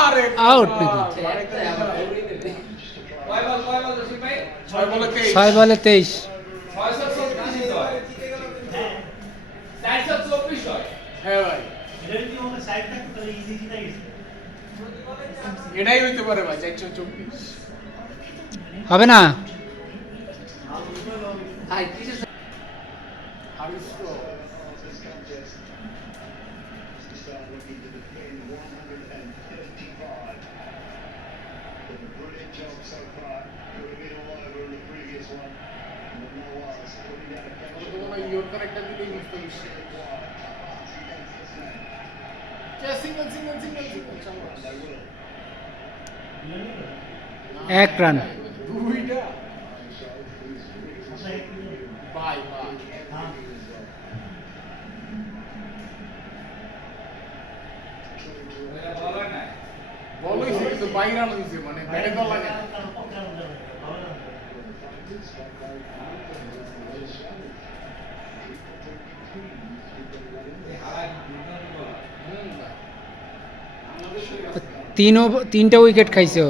আরে ছয় বলে তেইশ। হয়। হয়। ভাই। এটাই হইতে পারে ভাই চারশো চব্বিশ। হবে না? তো মনে হয় ইয়র্কার একটা দিলেই Mustafiz single single single single এক রান দুইটা বাই বাই ওটা বল হয় না বল কিন্তু বাইরে মানে ব্যাটে তো লাগে তিন তিনটা উইকেট খাইছে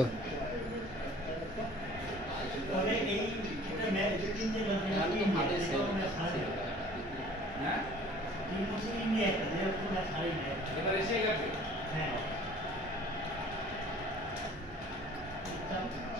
হ্যাঁ এবার এসে গেছে চার চার চার আহ,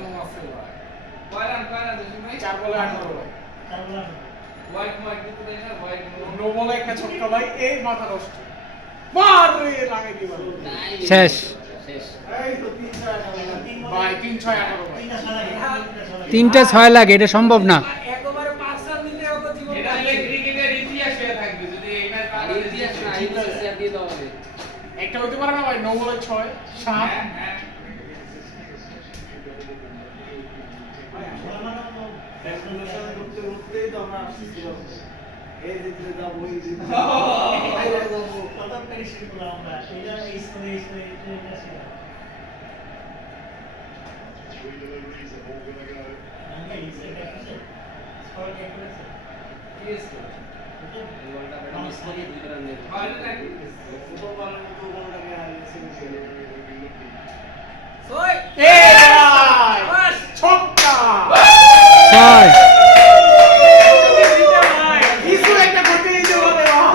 বলো না এদিকে আমি পুরাটা তো সেই খেলতেছে আমারও গরম ভাই সময় এখনও আছে ভাই কয় রান কয় রান রশিদ ভাই চার বলে আঠারো ভাই হোয়াইট হোয়াইট কিন্তু দেয় না হোয়াইট নো বলে একটা ছক্কা ভাই এই মাথা নষ্ট লাগাই দিবা ছয় আঠারো ভাই তিন ছয় ভাই তিনটা ছয় লাগে এটা সম্ভব না এটা হলে ক্রিকেটের ইতিহাস হয়ে থাকবে যদি এই ম্যাচ আর ইতিহাস না ইতিহাস শেয়ার দিয়ে দাও হবে একটা হইতে পারে না ভাই নো বলে ছয় সাত হ্যাঁ হ্যাঁ কি আছে এই বলটা বেটা মিস করি দুই রান নেব হয় নাকি এই ভাই ছক্কা ছয় কিছু একটা করতে দিতে পারে ভাই।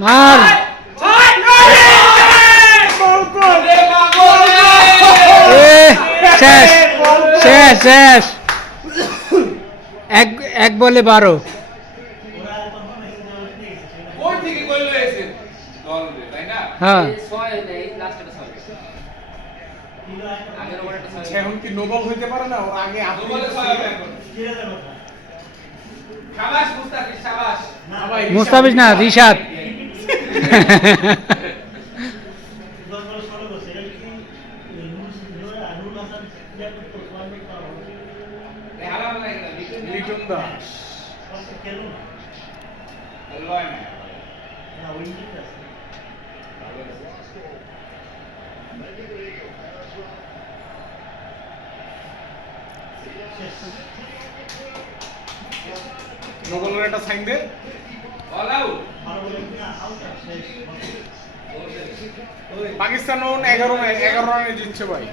মার শেষ শেষ শেষ। এক এক বলে বারো। হ্যাঁ এই ছয় নেই লাস্টটা ছয় আগের ওভার একটা ছয় এখন কি নোবল হইতে পারে না? ওর আগে মুস্তাফিজ শাবাশ না। রিশাদ। লিটন দাস লয় না নোবলের একটা সাইন দে। পাকিস্তান এগারো এগারো রানে জিতছে ভাই।